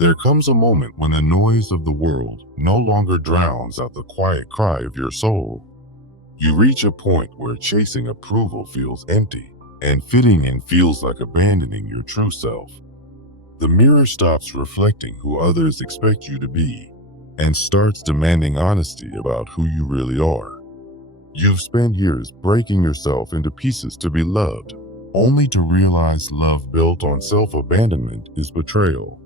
There comes a moment when the noise of the world no longer drowns out the quiet cry of your soul. You reach a point where chasing approval feels empty, and fitting in feels like abandoning your true self. The mirror stops reflecting who others expect you to be, and starts demanding honesty about who you really are. You've spent years breaking yourself into pieces to be loved, only to realize love built on self-abandonment is betrayal.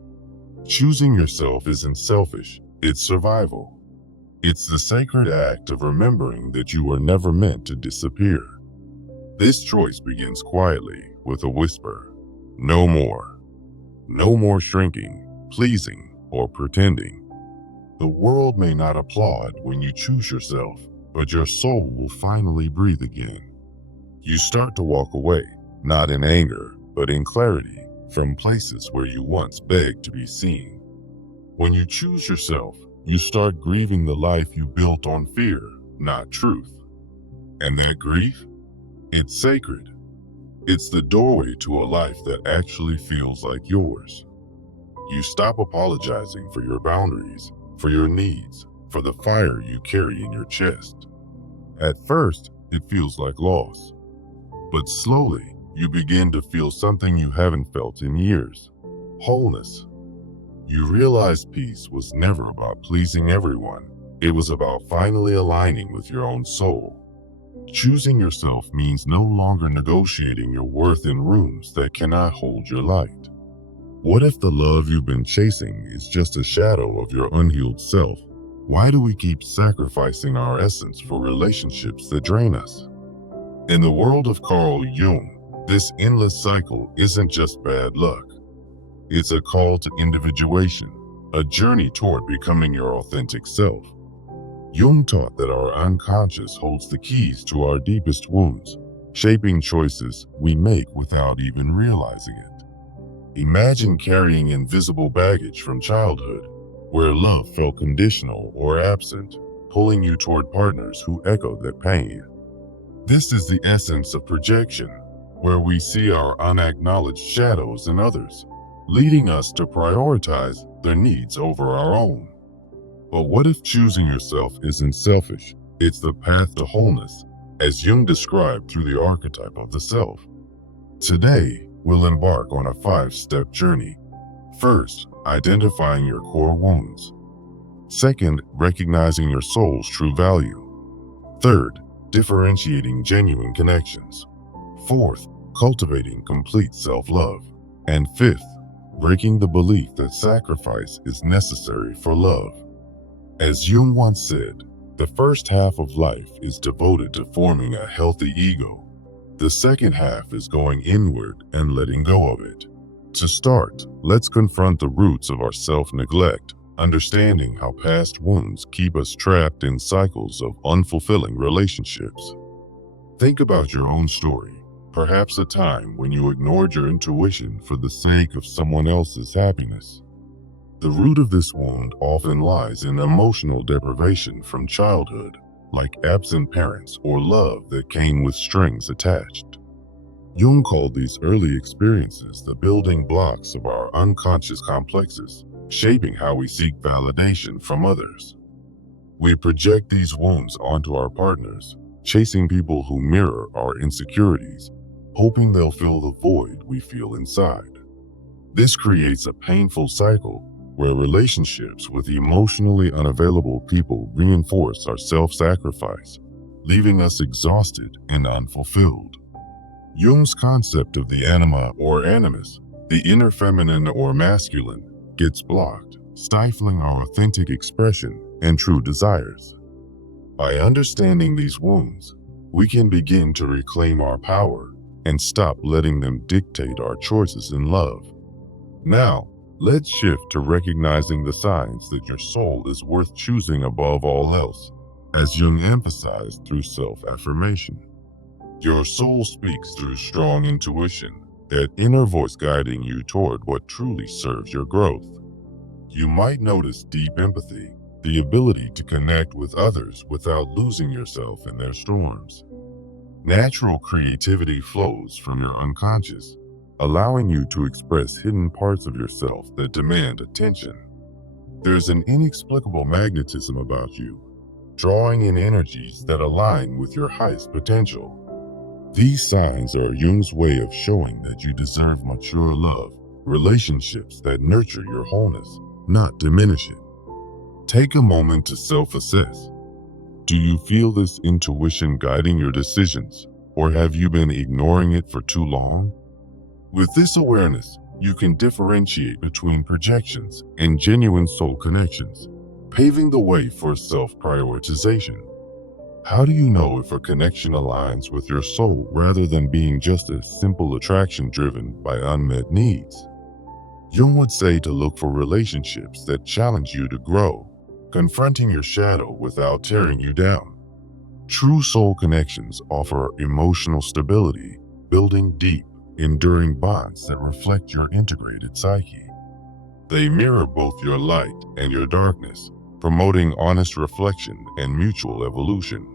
Choosing yourself isn't selfish, it's survival. It's the sacred act of remembering that you were never meant to disappear. This choice begins quietly with a whisper. No more. No more shrinking, pleasing, or pretending. The world may not applaud when you choose yourself, but your soul will finally breathe again. You start to walk away, not in anger, but in clarity, from places where you once begged to be seen. When you choose yourself, you start grieving the life you built on fear, not truth. And that grief? It's sacred. It's the doorway to a life that actually feels like yours. You stop apologizing for your boundaries, for your needs, for the fire you carry in your chest. At first, it feels like loss. But slowly, you begin to feel something you haven't felt in years. Wholeness. You realize peace was never about pleasing everyone. It was about finally aligning with your own soul. Choosing yourself means no longer negotiating your worth in rooms that cannot hold your light. What if the love you've been chasing is just a shadow of your unhealed self? Why do we keep sacrificing our essence for relationships that drain us? In the world of Carl Jung, this endless cycle isn't just bad luck. It's a call to individuation, a journey toward becoming your authentic self. Jung taught that our unconscious holds the keys to our deepest wounds, shaping choices we make without even realizing it. Imagine carrying invisible baggage from childhood, where love felt conditional or absent, pulling you toward partners who echo that pain. This is the essence of projection, where we see our unacknowledged shadows in others, leading us to prioritize their needs over our own. But what if choosing yourself isn't selfish? It's the path to wholeness, as Jung described through the archetype of the self. Today, we'll embark on a 5-step journey. First, identifying your core wounds. Second, recognizing your soul's true value. Third, differentiating genuine connections. Fourth, cultivating complete self-love. And fifth, breaking the belief that sacrifice is necessary for love. As Jung once said, the first half of life is devoted to forming a healthy ego. The second half is going inward and letting go of it. To start, let's confront the roots of our self-neglect, understanding how past wounds keep us trapped in cycles of unfulfilling relationships. Think about your own story, perhaps a time when you ignored your intuition for the sake of someone else's happiness. The root of this wound often lies in emotional deprivation from childhood, like absent parents or love that came with strings attached. Jung called these early experiences the building blocks of our unconscious complexes, shaping how we seek validation from others. We project these wounds onto our partners, chasing people who mirror our insecurities, hoping they'll fill the void we feel inside. This creates a painful cycle where relationships with emotionally unavailable people reinforce our self-sacrifice, leaving us exhausted and unfulfilled. Jung's concept of the anima or animus, the inner feminine or masculine, gets blocked, stifling our authentic expression and true desires. By understanding these wounds, we can begin to reclaim our power and stop letting them dictate our choices in love. Now, let's shift to recognizing the signs that your soul is worth choosing above all else, as Jung emphasized through self-affirmation. Your soul speaks through strong intuition, that inner voice guiding you toward what truly serves your growth. You might notice deep empathy, the ability to connect with others without losing yourself in their storms. Natural creativity flows from your unconscious, allowing you to express hidden parts of yourself that demand attention. There's an inexplicable magnetism about you, drawing in energies that align with your highest potential. These signs are Jung's way of showing that you deserve mature love, relationships that nurture your wholeness, not diminish it. Take a moment to self-assess. Do you feel this intuition guiding your decisions, or have you been ignoring it for too long? With this awareness, you can differentiate between projections and genuine soul connections, paving the way for self-prioritization. How do you know if a connection aligns with your soul rather than being just a simple attraction driven by unmet needs? Jung would say to look for relationships that challenge you to grow, confronting your shadow without tearing you down. True soul connections offer emotional stability, building deep, enduring bonds that reflect your integrated psyche. They mirror both your light and your darkness, promoting honest reflection and mutual evolution.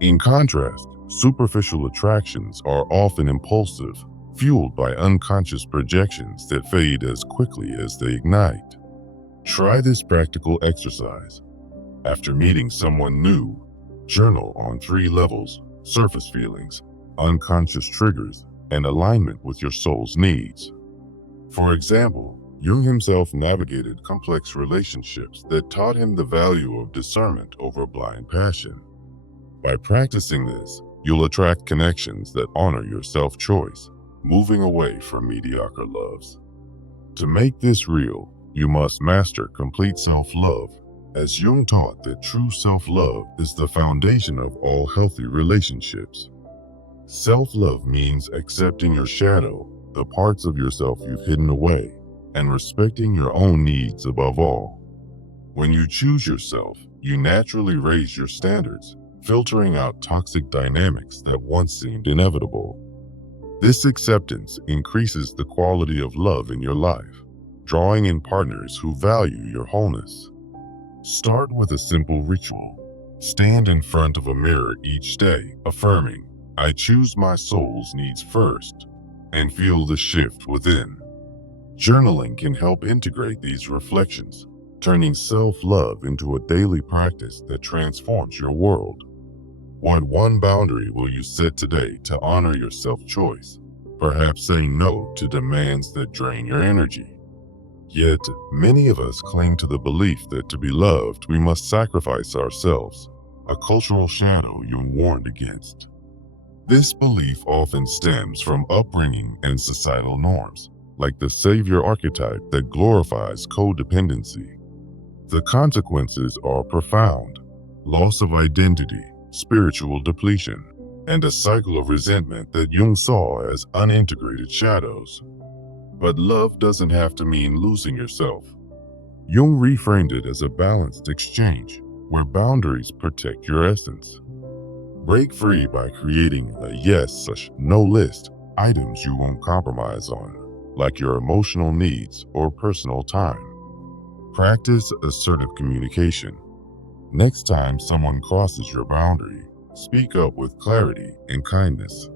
In contrast, superficial attractions are often impulsive, fueled by unconscious projections that fade as quickly as they ignite. Try this practical exercise. After meeting someone new, journal on 3 levels: surface feelings, unconscious triggers, and alignment with your soul's needs. For example, Jung himself navigated complex relationships that taught him the value of discernment over blind passion. By practicing this, you'll attract connections that honor your self-choice, moving away from mediocre loves. To make this real, you must master complete self-love, as Jung taught that true self-love is the foundation of all healthy relationships. Self-love means accepting your shadow, the parts of yourself you've hidden away, and respecting your own needs above all. When you choose yourself, you naturally raise your standards, filtering out toxic dynamics that once seemed inevitable. This acceptance increases the quality of love in your life, drawing in partners who value your wholeness. Start with a simple ritual. Stand in front of a mirror each day, affirming, "I choose my soul's needs first," and feel the shift within. Journaling can help integrate these reflections, turning self-love into a daily practice that transforms your world. What one boundary will you set today to honor your self-choice? Perhaps saying no to demands that drain your energy. Yet, many of us cling to the belief that to be loved, we must sacrifice ourselves, a cultural shadow Jung warned against. This belief often stems from upbringing and societal norms, like the savior archetype that glorifies codependency. The consequences are profound: loss of identity, spiritual depletion, and a cycle of resentment that Jung saw as unintegrated shadows. But love doesn't have to mean losing yourself. Jung reframed it as a balanced exchange, where boundaries protect your essence. Break free by creating a yes/no list, items you won't compromise on, like your emotional needs or personal time. Practice assertive communication. Next time someone crosses your boundary, speak up with clarity and kindness.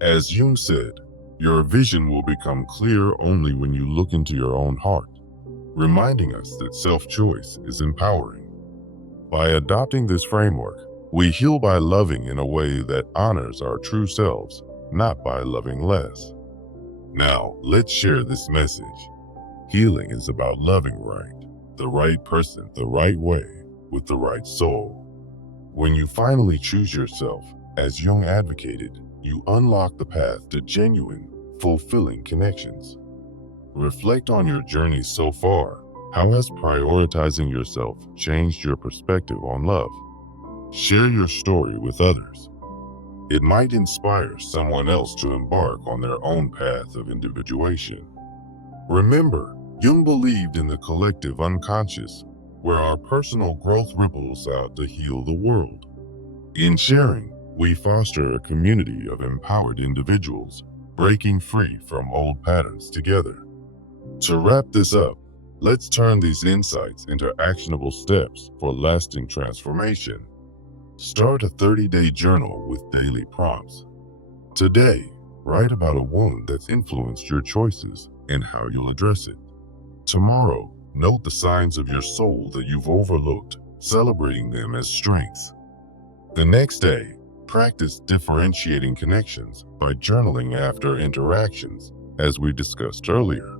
As Jung said, your vision will become clear only when you look into your own heart, reminding us that self-choice is empowering. By adopting this framework, we heal by loving in a way that honors our true selves, not by loving less. Now, let's share this message. Healing is about loving right, the right person, the right way, with the right soul. When you finally choose yourself, as Jung advocated, you unlock the path to genuine, fulfilling connections. Reflect on your journey so far. How has prioritizing yourself changed your perspective on love? Share your story with others. It might inspire someone else to embark on their own path of individuation. Remember, Jung believed in the collective unconscious, where our personal growth ripples out to heal the world. In sharing, we foster a community of empowered individuals, breaking free from old patterns together. To wrap this up, let's turn these insights into actionable steps for lasting transformation. Start a 30-day journal with daily prompts. Today, Write about a wound that's influenced your choices and how you'll address it. Tomorrow, note the signs of your soul that you've overlooked, celebrating them as strengths. The next day, practice differentiating connections by journaling after interactions, as we discussed earlier.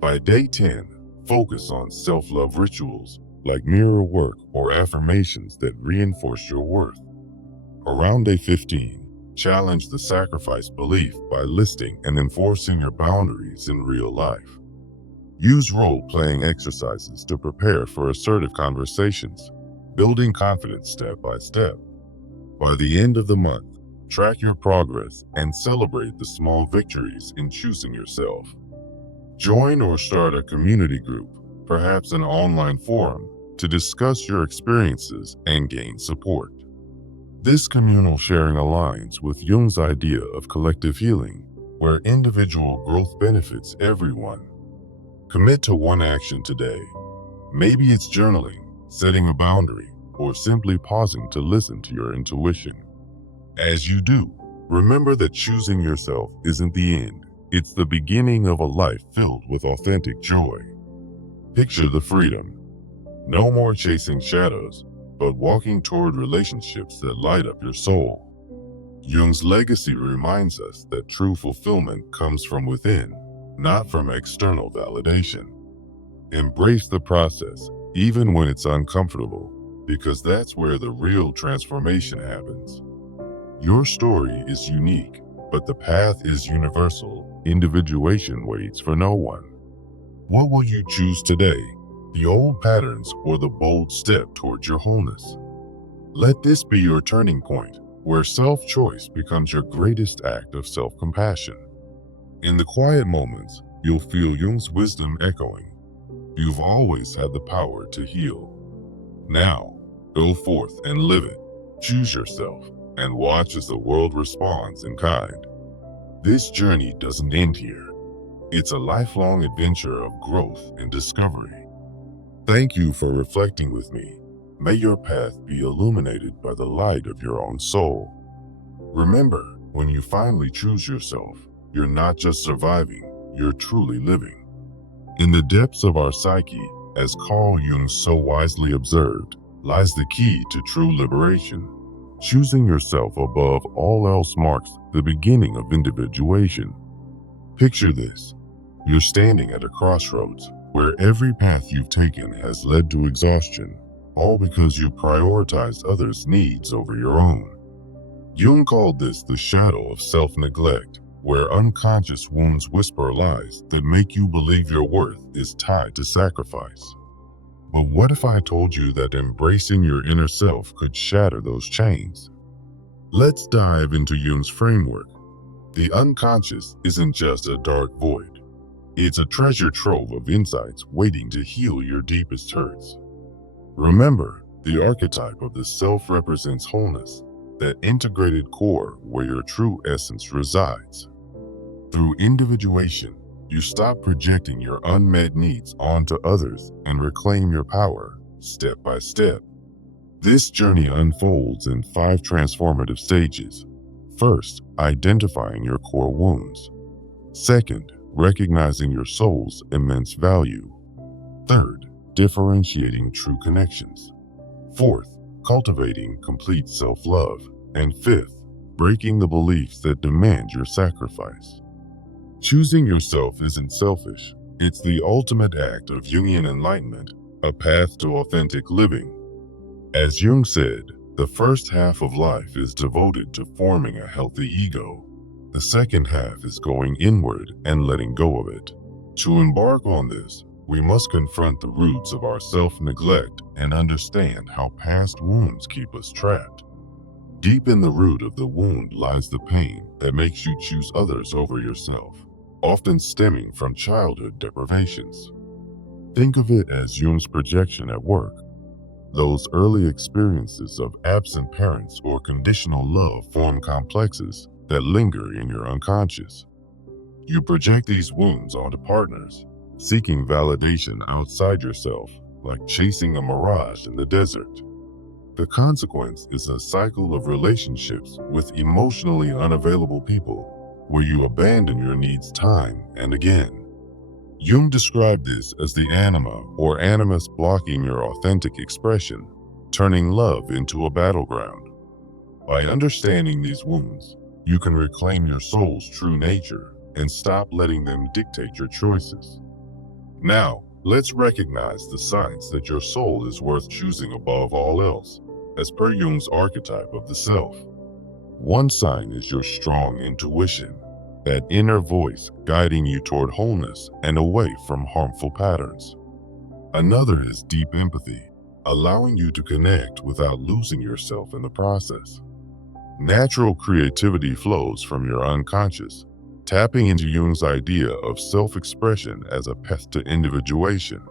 By day 10, focus on self-love rituals like mirror work or affirmations that reinforce your worth. Around day 15, challenge the sacrifice belief by listing and enforcing your boundaries in real life. Use role-playing exercises to prepare for assertive conversations, building confidence step by step. By the end of the month, track your progress and celebrate the small victories in choosing yourself. Join or start a community group, perhaps an online forum, to discuss your experiences and gain support. This communal sharing aligns with Jung's idea of collective healing, where individual growth benefits everyone. Commit to one action today. Maybe it's journaling, setting a boundary, or simply pausing to listen to your intuition. As you do, remember that choosing yourself isn't the end. It's the beginning of a life filled with authentic joy. Picture the freedom. No more chasing shadows, but walking toward relationships that light up your soul. Jung's legacy reminds us that true fulfillment comes from within, not from external validation. Embrace the process, even when it's uncomfortable, because that's where the real transformation happens. Your story is unique, but the path is universal. Individuation waits for no one. What will you choose today? The old patterns or the bold step towards your wholeness? Let this be your turning point, where self-choice becomes your greatest act of self-compassion. In the quiet moments, you'll feel Jung's wisdom echoing. You've always had the power to heal. Now, go forth and live it. Choose yourself and watch as the world responds in kind. This journey doesn't end here. It's a lifelong adventure of growth and discovery. Thank you for reflecting with me. May your path be illuminated by the light of your own soul. Remember, when you finally choose yourself, you're not just surviving, you're truly living. In the depths of our psyche, as Carl Jung so wisely observed, lies the key to true liberation. Choosing yourself above all else marks the beginning of individuation. Picture this. You're standing at a crossroads where every path you've taken has led to exhaustion, all because you prioritized others' needs over your own. Jung called this the shadow of self-neglect, where unconscious wounds whisper lies that make you believe your worth is tied to sacrifice. But what if I told you that embracing your inner self could shatter those chains? Let's dive into Jung's framework. The unconscious isn't just a dark void. It's a treasure trove of insights waiting to heal your deepest hurts. Remember, the archetype of the self represents wholeness, that integrated core where your true essence resides. Through individuation, you stop projecting your unmet needs onto others and reclaim your power, step by step. This journey unfolds in 5 transformative stages. First, identifying your core wounds. Second, recognizing your soul's immense value. Third, differentiating true connections. Fourth, cultivating complete self-love. And fifth, breaking the beliefs that demand your sacrifice. Choosing yourself isn't selfish. It's the ultimate act of Jungian enlightenment, a path to authentic living. As Jung said, the first half of life is devoted to forming a healthy ego. The second half is going inward and letting go of it. To embark on this, we must confront the roots of our self-neglect and understand how past wounds keep us trapped. Deep in the root of the wound lies the pain that makes you choose others over yourself, often stemming from childhood deprivations. Think of it as Jung's projection at work. Those early experiences of absent parents or conditional love form complexes that linger in your unconscious. You project these wounds onto partners, seeking validation outside yourself, like chasing a mirage in the desert. The consequence is a cycle of relationships with emotionally unavailable people, where you abandon your needs time and again. Jung described this as the anima or animus blocking your authentic expression, turning love into a battleground. By understanding these wounds, you can reclaim your soul's true nature and stop letting them dictate your choices. Now, let's recognize the signs that your soul is worth choosing above all else, as per Jung's archetype of the self. One sign is your strong intuition, that inner voice guiding you toward wholeness and away from harmful patterns. Another is deep empathy, allowing you to connect without losing yourself in the process. Natural creativity flows from your unconscious, tapping into Jung's idea of self-expression as a path to individuation.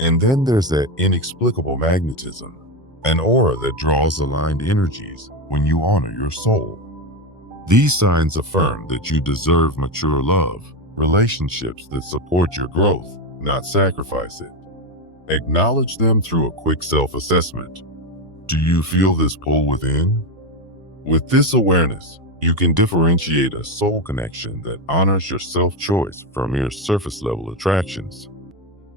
And then there's that inexplicable magnetism, an aura that draws aligned energies when you honor your soul. These signs affirm that you deserve mature love, relationships that support your growth, not sacrifice it. Acknowledge them through a quick self-assessment. Do you feel this pull within? With this awareness, you can differentiate a soul connection that honors your self-choice from mere surface-level attractions.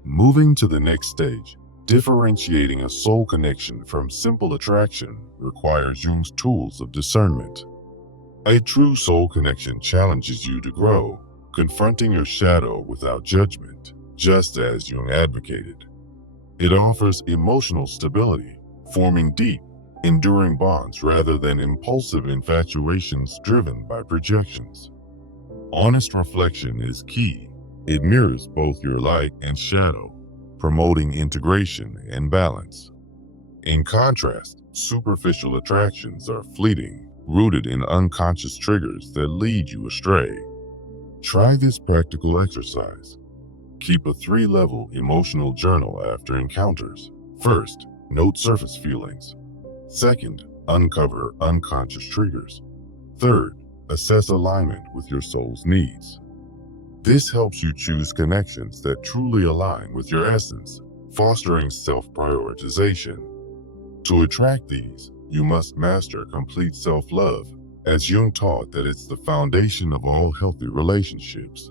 Moving to the next stage, differentiating a soul connection from simple attraction requires Jung's tools of discernment. A true soul connection challenges you to grow, confronting your shadow without judgment, just as Jung advocated. It offers emotional stability, forming deep, enduring bonds rather than impulsive infatuations driven by projections. Honest reflection is key. It mirrors both your light and shadow, promoting integration and balance. In contrast, superficial attractions are fleeting, rooted in unconscious triggers that lead you astray. Try this practical exercise. Keep a 3-level emotional journal after encounters. First, note surface feelings. Second, uncover unconscious triggers. Third, assess alignment with your soul's needs. This helps you choose connections that truly align with your essence, fostering self-prioritization. To attract these, you must master complete self-love, as Jung taught that it's the foundation of all healthy relationships.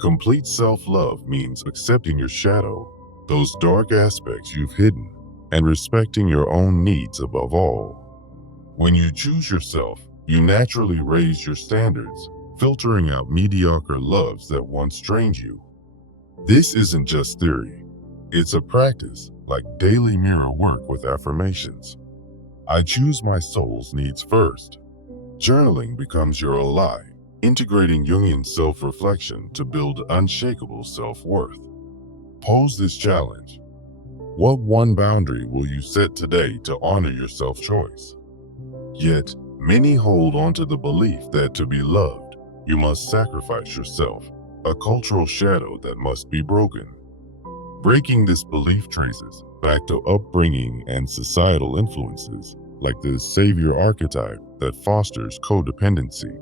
Complete self-love means accepting your shadow, those dark aspects you've hidden, and respecting your own needs above all. When you choose yourself, you naturally raise your standards, filtering out mediocre loves that once drained you. This isn't just theory. It's a practice, like daily mirror work with affirmations. I choose my soul's needs first. Journaling becomes your ally, integrating Jungian self-reflection to build unshakable self-worth. Pose this challenge. What one boundary will you set today to honor your self-choice? Yet, many hold on to the belief that to be loved, you must sacrifice yourself, a cultural shadow that must be broken. Breaking this belief traces back to upbringing and societal influences, like the savior archetype that fosters codependency.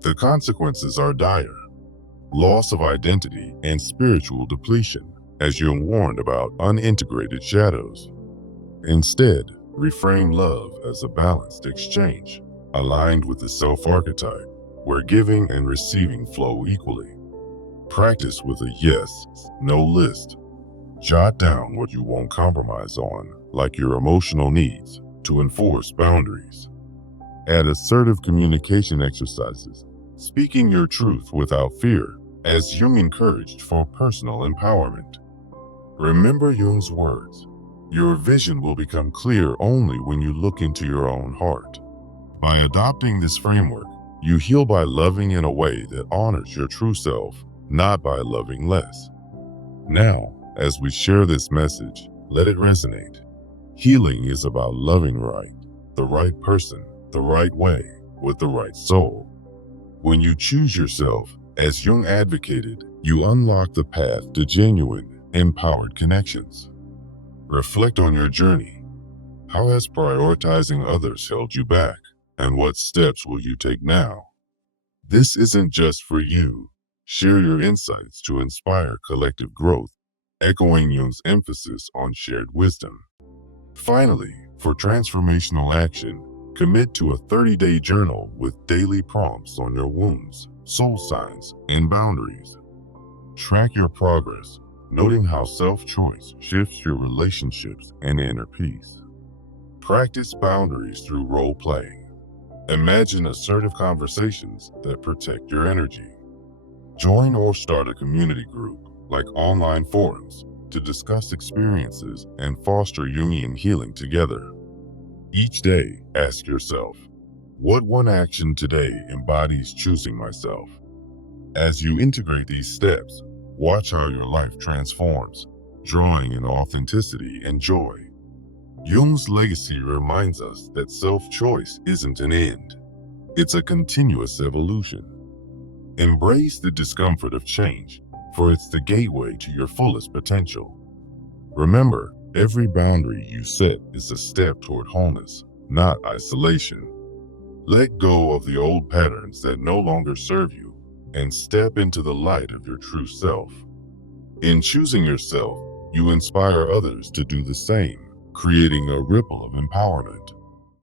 The consequences are dire: loss of identity and spiritual depletion, as Jung warned about unintegrated shadows. Instead, reframe love as a balanced exchange, aligned with the self-archetype, where giving and receiving flow equally. Practice with a yes, no list. Jot down what you won't compromise on, like your emotional needs, to enforce boundaries. Add assertive communication exercises, speaking your truth without fear, as Jung encouraged for personal empowerment. Remember Jung's words: your vision will become clear only when you look into your own heart. By adopting this framework, you heal by loving in a way that honors your true self, not by loving less. Now, as we share this message, let it resonate. Healing is about loving right, the right person, the right way, with the right soul. When you choose yourself, as Jung advocated, you unlock the path to genuine, empowered connections. Reflect on your journey. How has prioritizing others held you back, and what steps will you take now? This isn't just for you. Share your insights to inspire collective growth, echoing Jung's emphasis on shared wisdom. Finally, for transformational action, Commit to a 30-day journal with daily prompts on your wounds, soul signs, and boundaries. Track your progress, noting how self-choice shifts your relationships and inner peace. Practice boundaries through role-playing. Imagine assertive conversations that protect your energy. Join or start a community group, like online forums, to discuss experiences and foster Jungian healing together. Each day, ask yourself, what one action today embodies choosing myself? As you integrate these steps, watch how your life transforms, drawing in authenticity and joy. Jung's legacy reminds us that self-choice isn't an end. It's a continuous evolution. Embrace the discomfort of change, for it's the gateway to your fullest potential. Remember, every boundary you set is a step toward wholeness, not isolation. Let go of the old patterns that no longer serve you and step into the light of your true self. In choosing yourself, you inspire others to do the same, creating a ripple of empowerment.